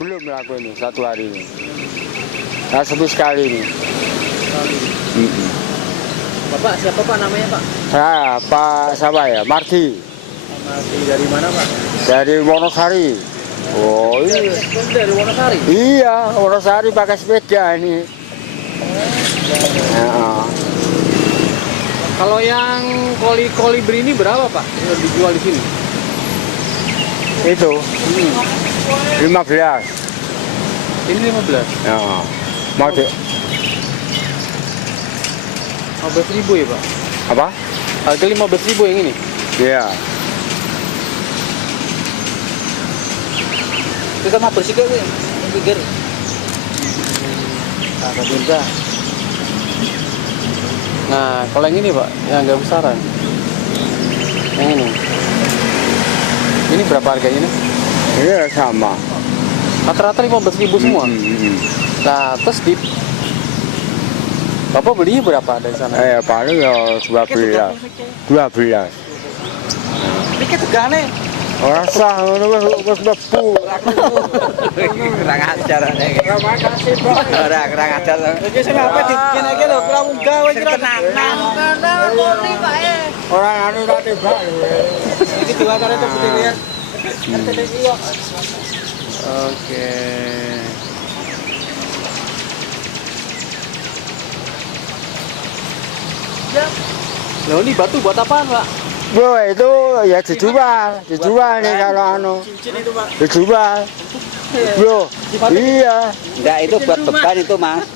Belum laku ini, 1 hari ini. Nah, sekali ini. Bapak siapa Pak namanya Pak? Saya Pak siapa ya? Mardi. Mardi dari mana Pak? Dari Wonosari. Oh iya. Dari Wonosari? Iya, Wonosari pakai sepeda ini. Ya. Kalau yang kolibri ini berapa Pak? Yang dijual di sini? Itu 15. Ini 15. Ya. Mau deh. 15.000 ya Pak? Apa? Harga 15.000 yang ini? Iya. Kita mau bersih ke pikir. Agak juga. Nah, kalau yang ini Pak, yang agak besaran. Yang ini. Ini berapa harganya nih? Iya sama. Rata-rata 15.000 semua. Nah, terus di Bapak belinya berapa dari sana? Paling ya 12. Ini tegane. Ora sah ngono wis mlebu. Kurang ajar nek. Terima kasih, Pak. Ora kurang ajar. Iki sing ape dikene lho, kurang munggah wis tenanan. Murni Pak e. Ora anu tak tebak lho. Iki diwatane tok gede ya. Oke. Loh ini batu buat apaan Pak? Bro, itu ya dijual nih kalau anu. Cincin itu Pak. Dijual. Bro, iya. Enggak, itu buat beban itu Mas.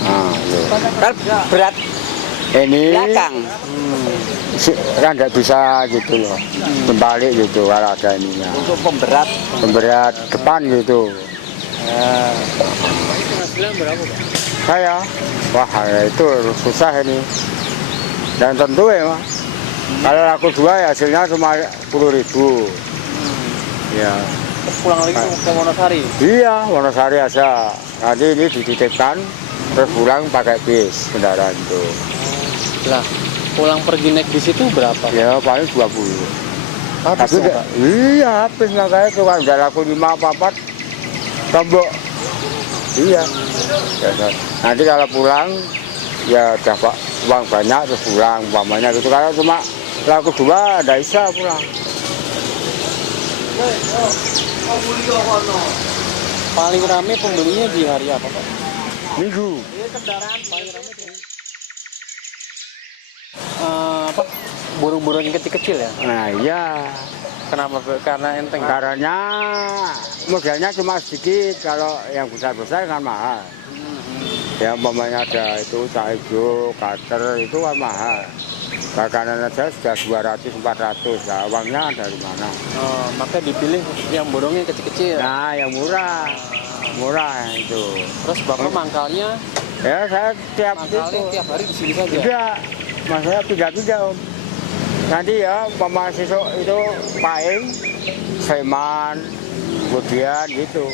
Nah, loh. Kan berat Ini belakang. kan nggak bisa gitu loh. Kembali gitu kalau ada ininya. Untuk pemberat. Pemberat depan gitu. Penghasilan berapa Pak? Saya, wah itu susah ini. Dan tentu ya, Mas. Kalau laku 2 ya hasilnya cuma 10.000. Ya. Terus pulang lagi ke Wonosari. Iya, Wonosari aja. Nanti ini dititipkan, terus pulang pakai bis kendaraan itu. Lah, pulang pergi naik bis itu berapa? Ya paling 20. Habis Tapi ya, Pak? iya habis makanya itu kan udah laku 5 apa 4 tombok. Iya. Ya, nanti kalau pulang ya dapat uang banyak terus pulang umpamanya gitu. Kalau cuma laku 2 nggak bisa pulang. Paling rame pembelinya di hari apa Pak? Minggu. Kendaraan paling rame apa? Burung-burung yang kecil-kecil ya? Nah iya. Kenapa? Karena enteng. Karena modelnya cuma sedikit, kalau yang besar-besar kan mahal. Ya umpamanya ada itu cak hijau, kater itu kan mahal. Makanan aja sudah 200-400, nah uangnya dari mana? Oh, maka dipilih yang burungnya kecil-kecil. Nah yang murah, murah itu. Terus Bapak mangkalnya? Ya saya tiap Mangkalnya tiap hari di sini saja? Tidak, maksudnya pindah-pindah Om. Nanti ya umpama sisuk itu paling, seman, kemudian gitu.